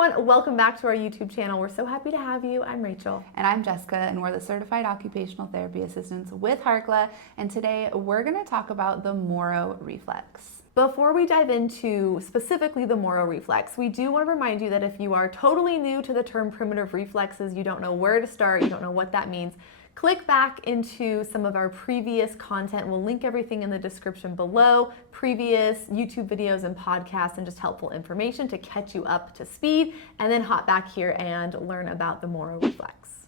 everyone, welcome back to our YouTube channel. We're so happy to have you. I'm Rachel. And I'm Jessica, and we're the Certified Occupational Therapy Assistants with Harkla, and today we're going to talk about the Moro Reflex. Before we dive into specifically the Moro Reflex, we do want to remind you that if you are totally new to the term primitive reflexes, you don't know where to start, you don't know what that means, click back into some of our previous content. We'll link everything in the description below, previous YouTube videos and podcasts, and just helpful information to catch you up to speed, and then hop back here and learn about the Moro Reflex.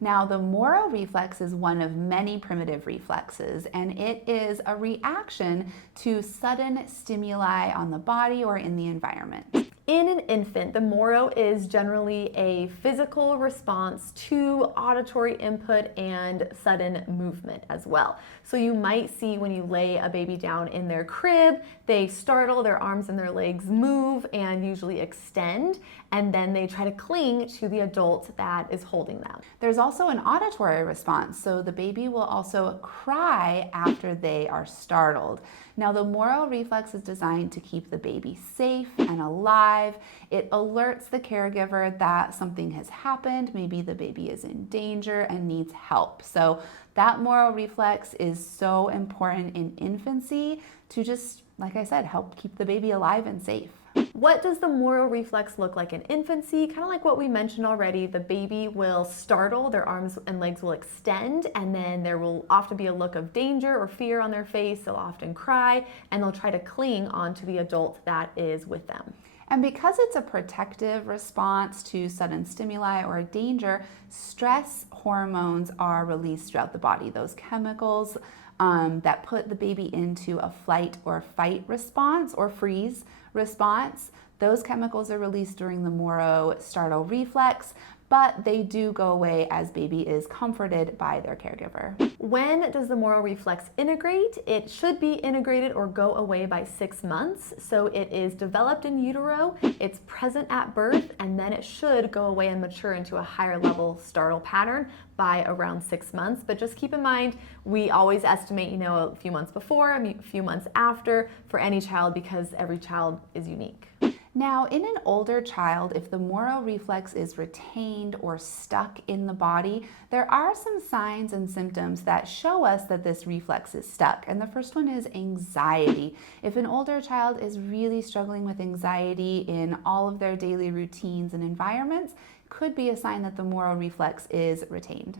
Now, the Moro Reflex is one of many primitive reflexes, and it is a reaction to sudden stimuli on the body or in the environment. In an infant, the Moro is generally a physical response to auditory input and sudden movement as well. So you might see when you lay a baby down in their crib, they startle, their arms and their legs move and usually extend, and then they try to cling to the adult that is holding them. There's also an auditory response, so the baby will also cry after they are startled. Now, the Moro Reflex is designed to keep the baby safe and alive. It alerts the caregiver that something has happened. Maybe the baby is in danger and needs help. So that Moro Reflex is so important in infancy to just, like I said, help keep the baby alive and safe. What does the Moro Reflex look like in infancy? Kind of like what we mentioned already, the baby will startle, their arms and legs will extend, and then there will often be a look of danger or fear on their face. They'll often cry, and they'll try to cling onto the adult that is with them. And because it's a protective response to sudden stimuli or danger, stress hormones are released throughout the body. Those chemicals that put the baby into a flight or fight response or freeze response, those chemicals are released during the Moro startle reflex, but they do go away as baby is comforted by their caregiver. When does the Moro Reflex integrate? It should be integrated or go away by 6 months. So it is developed in utero, it's present at birth, and then it should go away and mature into a higher level startle pattern by around 6 months. But just keep in mind, we always estimate, a few months before, a few months after for any child because every child is unique. Now, in an older child, if the Moro Reflex is retained or stuck in the body, there are some signs and symptoms that show us that this reflex is stuck. And the first one is anxiety. If an older child is really struggling with anxiety in all of their daily routines and environments, could be a sign that the Moro Reflex is retained.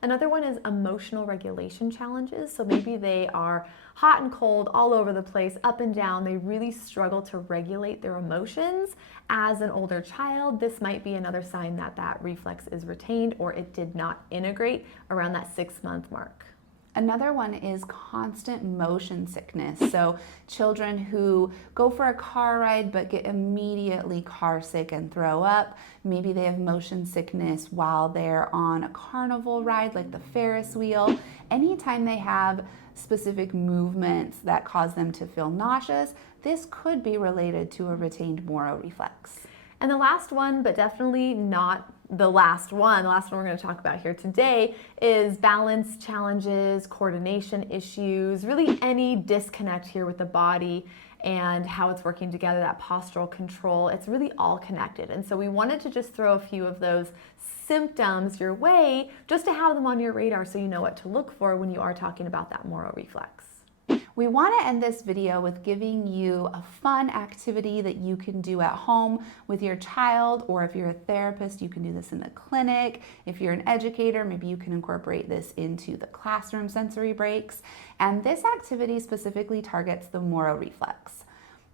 Another one is emotional regulation challenges. So maybe they are hot and cold all over the place, up and down. They really struggle to regulate their emotions. As an older child, this might be another sign that that reflex is retained or it did not integrate around that 6-month mark. Another one is constant motion sickness. So children who go for a car ride but get immediately car sick and throw up. Maybe they have motion sickness while they're on a carnival ride like the Ferris wheel. Anytime they have specific movements that cause them to feel nauseous, this could be related to a retained Moro Reflex. And the last one, but definitely not the last one we're going to talk about here today, is balance challenges, coordination issues, really any disconnect here with the body and how it's working together, that postural control. It's really all connected. And so we wanted to just throw a few of those symptoms your way just to have them on your radar so you know what to look for when you are talking about that Moro Reflex. We want to end this video with giving you a fun activity that you can do at home with your child, or if you're a therapist, you can do this in the clinic. If you're an educator, maybe you can incorporate this into the classroom sensory breaks. And this activity specifically targets the Moro Reflex.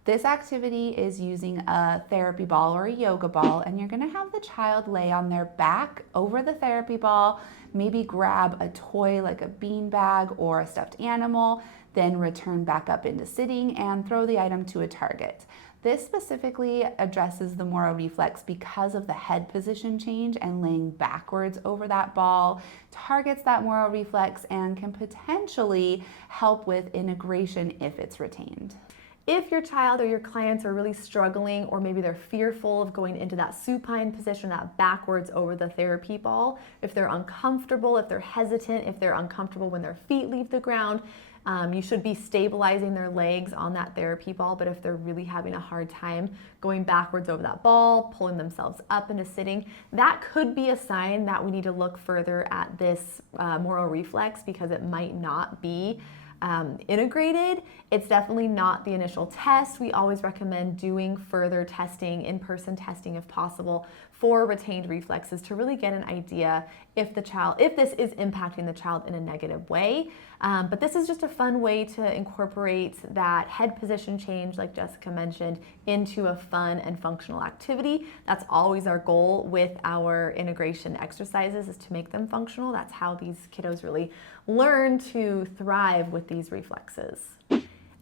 This activity is using a therapy ball or a yoga ball, and you're going to have the child lay on their back over the therapy ball, maybe grab a toy like a beanbag or a stuffed animal, then return back up into sitting and throw the item to a target. This specifically addresses the Moro Reflex because of the head position change, and laying backwards over that ball targets that Moro Reflex and can potentially help with integration if it's retained. If your child or your clients are really struggling, or maybe they're fearful of going into that supine position, that backwards over the therapy ball, if they're uncomfortable, if they're hesitant, if they're uncomfortable when their feet leave the ground, You should be stabilizing their legs on that therapy ball, but if they're really having a hard time going backwards over that ball, pulling themselves up into sitting, that could be a sign that we need to look further at this Moro Reflex, because it might not be integrated. It's definitely not the initial test. We always recommend doing further testing, in-person testing if possible, for retained reflexes to really get an idea if this is impacting the child in a negative way. But this is just a fun way to incorporate that head position change, like Jessica mentioned, into a fun and functional activity. That's always our goal with our integration exercises, is to make them functional. That's how these kiddos really learn to thrive with these reflexes.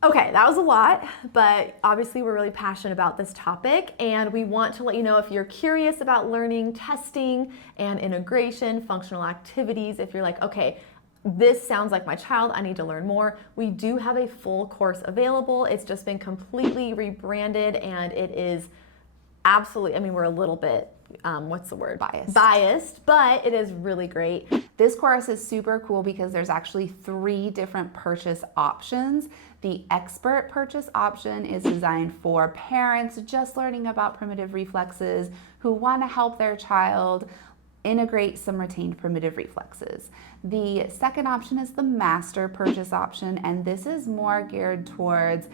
Okay, that was a lot, but obviously we're really passionate about this topic, and we want to let you know, if you're curious about learning, testing, and integration, functional activities, if you're like, okay, this sounds like my child, I need to learn more, we do have a full course available. It's just been completely rebranded, and it is absolutely, I mean, we're a little bit, biased, but it is really great. This course is super cool because there's actually 3 different purchase options. The expert purchase option is designed for parents just learning about primitive reflexes who want to help their child integrate some retained primitive reflexes. The second option is the master purchase option, and this is more geared towards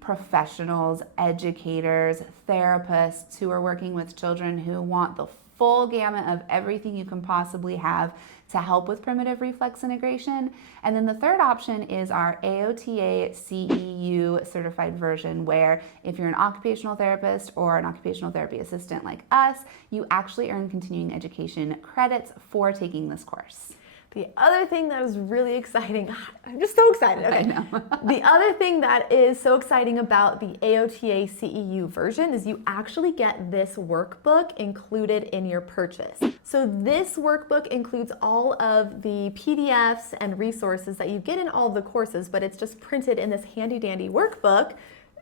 professionals, educators, therapists who are working with children who want the full gamut of everything you can possibly have to help with primitive reflex integration. And then the third option is our AOTA CEU certified version, where if you're an occupational therapist or an occupational therapy assistant like us, you actually earn continuing education credits for taking this course. The other thing that is really exciting, I'm just so excited. Okay. I know. The other thing that is so exciting about the AOTA CEU version is you actually get this workbook included in your purchase. So this workbook includes all of the PDFs and resources that you get in all of the courses, but it's just printed in this handy dandy workbook.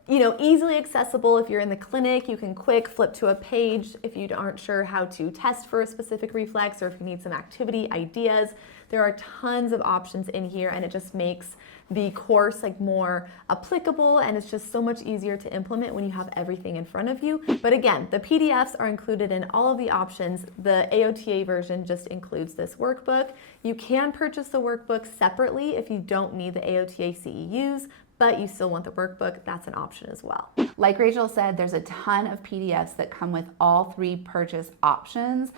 Easily accessible. If you're in the clinic, you can quick flip to a page if you aren't sure how to test for a specific reflex, or if you need some activity ideas. There are tons of options in here, and it just makes the course more applicable, and it's just so much easier to implement when you have everything in front of you. But again, the PDFs are included in all of the options. The AOTA version just includes this workbook. You can purchase the workbook separately if you don't need the AOTA CEUs, but you still want the workbook, that's an option as well. Like Rachel said, there's a ton of PDFs that come with all 3 purchase options.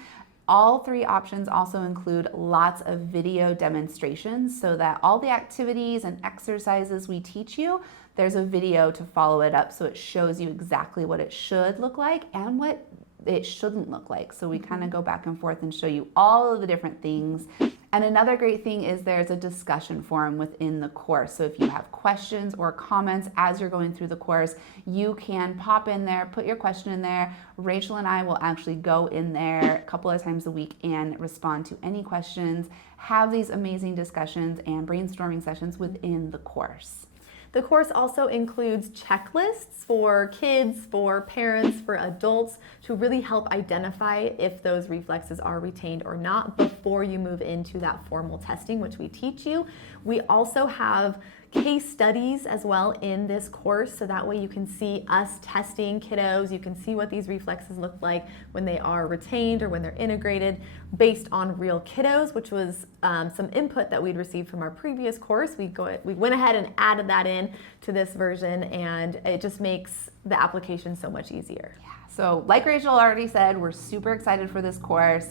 All 3 options also include lots of video demonstrations, so that all the activities and exercises we teach you, there's a video to follow it up, so it shows you exactly what it should look like and what it shouldn't look like. So we kind of go back and forth and show you all of the different things. And another great thing is there's a discussion forum within the course. So if you have questions or comments as you're going through the course, you can pop in there, put your question in there. Rachel and I will actually go in there a couple of times a week and respond to any questions, have these amazing discussions and brainstorming sessions within the course. The course also includes checklists for kids, for parents, for adults, to really help identify if those reflexes are retained or not before you move into that formal testing, which we teach you. We also have case studies as well in this course, so that way you can see us testing kiddos. You can see what these reflexes look like when they are retained or when they're integrated based on real kiddos, which was some input that we'd received from our previous course. We went ahead and added that in to this version, and it just makes the application so much easier. Yeah. So like Rachel already said, we're super excited for this course.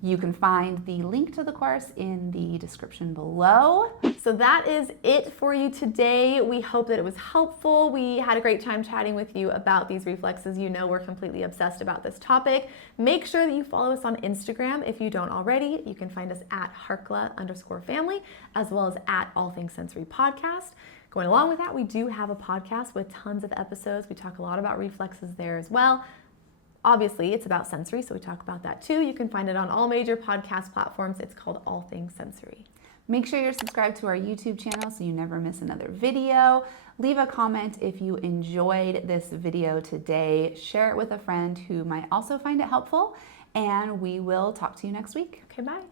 You can find the link to the course in the description below. So that is it for you today. We hope that it was helpful. We had a great time chatting with you about these reflexes. We're completely obsessed about this topic. Make sure that you follow us on Instagram if you don't already. You can find us at Harkla_family, as well as at All Things Sensory Podcast. Going along with that, we do have a podcast with tons of episodes. We talk a lot about reflexes there as well. Obviously, it's about sensory, so we talk about that too. You can find it on all major podcast platforms. It's called All Things Sensory. Make sure you're subscribed to our YouTube channel so you never miss another video. Leave a comment if you enjoyed this video today. Share it with a friend who might also find it helpful, and we will talk to you next week. Okay, bye.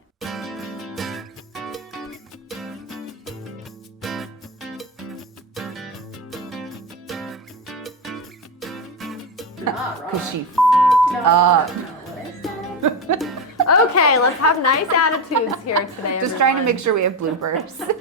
because she up. Okay, let's have nice attitudes here today. Just trying to everyone. make sure we have bloopers.